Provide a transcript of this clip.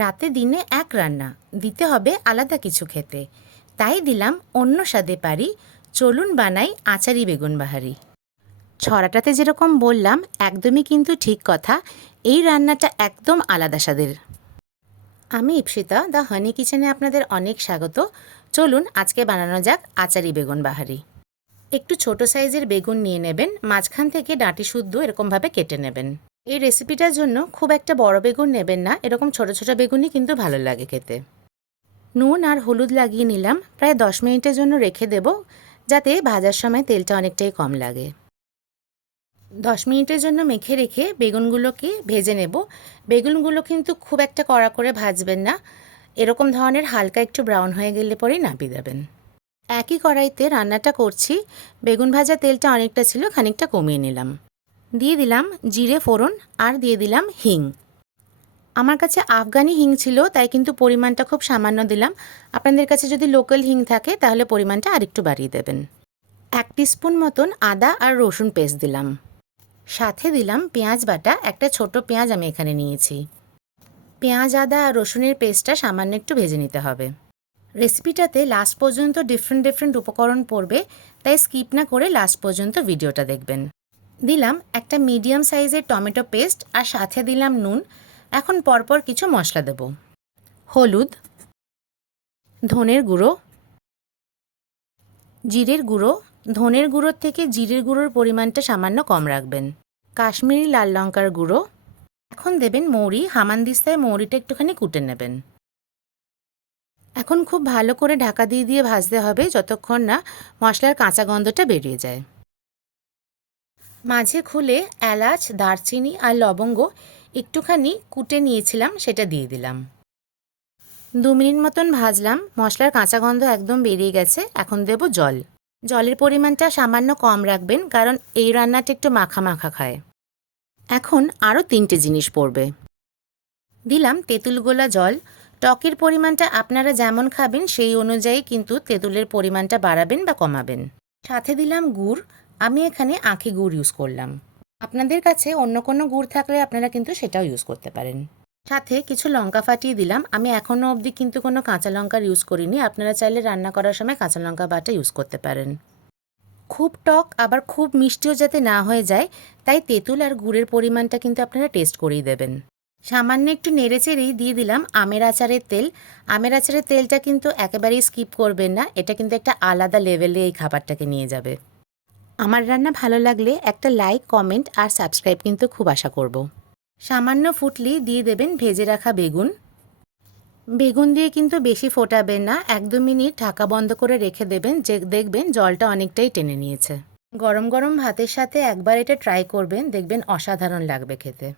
রাতে দিনে এক রান্না, দিতে হবে আলাদা কিছু খেতে। তাই দিলাম অন্য স্বাদে পারি, চলুন বানাই আচারি বেগুন বাহারি। ছড়াটাতে যেরকম বললাম একদমই কিন্তু ঠিক কথা। এই রান্নাটা একদম আলাদা স্বাদের। আমি ইপসিতা, দ্য হানি কিচেনে আপনাদের অনেক স্বাগত। চলুন আজকে বানানো যাক আচারি বেগুন বাহারি। একটু ছোট সাইজের বেগুন নিয়ে নেবেন, মাঝখান থেকে ডাঁটি শুদ্ধ এরকমভাবে কেটে নেবেন। এই রেসিপিটার জন্য খুব একটা বড় বেগুন নেবেন না, এরকম ছোট ছোট বেগুনই কিন্তু ভালো লাগে খেতে। নুন আর হলুদ লাগিয়ে নিলাম, প্রায় 10 মিনিটের জন্য রেখে দেব, যাতে ভাজার সময় তেলটা অনেকটাই কম লাগে। 10 মিনিটের জন্য মেখে রেখে বেগুনগুলোকে ভেজে নেব। বেগুনগুলো কিন্তু খুব একটা কড়া করে ভাজবেন না, এরকম ধরনের হালকা একটু ব্রাউন হয়ে গেলে পরেই নামিয়ে দেবেন। একই কড়াইতে রান্নাটা করছি, বেগুন ভাজা তেলটা অনেকটা ছিল, খানিকটা কমিয়ে নিলাম। দিয়ে দিলাম জিরে ফোড়ন আর দিয়ে দিলাম হিং। আমার কাছে আফগানি হিং ছিল, তাই কিন্তু পরিমাণটা খুব সামান্য দিলাম। আপনাদের কাছে যদি লোকাল হিং থাকে তাহলে পরিমাণটা আরেকটু বাড়িয়ে দেবেন। 1 টিস্পুন মতন আদা আর রসুন পেস্ট দিলাম। সাথে দিলাম পেঁয়াজ বাটা, একটা ছোট পেঁয়াজ আমি এখানে নিয়েছি। পেঁয়াজ আদা আর রসুনের পেস্টটা সামান্য একটু ভেজে নিতে হবে। রেসিপিটাতে লাস্ট পর্যন্ত ডিফারেন্ট উপকরণ পড়বে, তাই স্কিপ না করে লাস্ট পর্যন্ত ভিডিওটা দেখবেন। দিলাম একটা মিডিয়াম সাইজের টমেটো পেস্ট আর সাথে দিলাম নুন। এখন পরপর কিছু মশলা দেব। হলুদ, ধনের গুঁড়ো, জিরের গুঁড়ো। ধনের গুঁড়োর থেকে জিরের গুঁড়োর পরিমাণটা সামান্য কম রাখবেন। কাশ্মীরি লাল লঙ্কার গুঁড়ো। এখন দেবেন মৌরি, হামানদিস্তায় মৌরিটা একটুখানি কুটে নেবেন। এখন খুব ভালো করে ঢাকা দিয়ে দিয়ে ভাজতে হবে যতক্ষণ না মশলার কাঁচা গন্ধটা বেরিয়ে যায়। মাঝে খুলে এলাচ, দারচিনি আর লবঙ্গ একটুখানি কুটে নিয়েছিলাম, সেটা দিয়ে দিলাম। 2 মিনিট মতন ভাজলাম, মশলার কাঁচা গন্ধ একদম বেরিয়ে গেছে। এখন দেব জল। জলের পরিমাণটা সামান্য কম রাখবেন, কারণ এই রান্নাটা একটু মাখা মাখা খায়। এখন আরও 3টে জিনিস পড়বে। দিলাম তেঁতুল গোলা জল। টকের পরিমাণটা আপনারা যেমন খাবেন সেই অনুযায়ী কিন্তু তেঁতুলের পরিমাণটা বাড়াবেন বা কমাবেন। সাথে দিলাম গুড়। আমি এখানে আখি গুড় ইউজ করলাম। আপনাদের কাছে অন্য কোনো গুড় থাকলে আপনারা কিন্তু সেটাও ইউজ করতে পারেন। সাথে কিছু লঙ্কা ফাটিয়ে দিলাম। আমি এখনও অবধি কিন্তু কোনো কাঁচা লঙ্কার ইউজ করিনি, আপনারা চাইলে রান্না করার সময় কাঁচা লঙ্কা বাটা ইউজ করতে পারেন। খুব টক আবার খুব মিষ্টিও যাতে না হয়ে যায়, তাই তেঁতুল আর গুড়ের পরিমাণটা কিন্তু আপনারা টেস্ট করেই দেবেন। সামান্য একটু নেড়েচেড়েই দিয়ে দিলাম আমের আচারের তেল। আমের আচারের তেলটা কিন্তু একেবারেই স্কিপ করবেন না, এটা কিন্তু একটা আলাদা লেভেলে এই খাবারটাকে নিয়ে যাবে। আমার রান্না ভালো লাগলে একটা লাইক, কমেন্ট আর সাবস্ক্রাইব কিন্তু খুব আশা করব। সামান্য ফুটলি দিয়ে দেবেন ভেজে রাখা বেগুন। বেগুন দিয়ে কিন্তু বেশি ফোটাবেন না, 1-2 মিনিট ঢাকা বন্ধ করে রেখে দেবেন, যে দেখবেন জলটা অনেকটাই টেনে নিয়েছে। গরম গরম ভাতের সাথে একবার এটা ট্রাই করবেন, দেখবেন অসাধারণ লাগবে খেতে।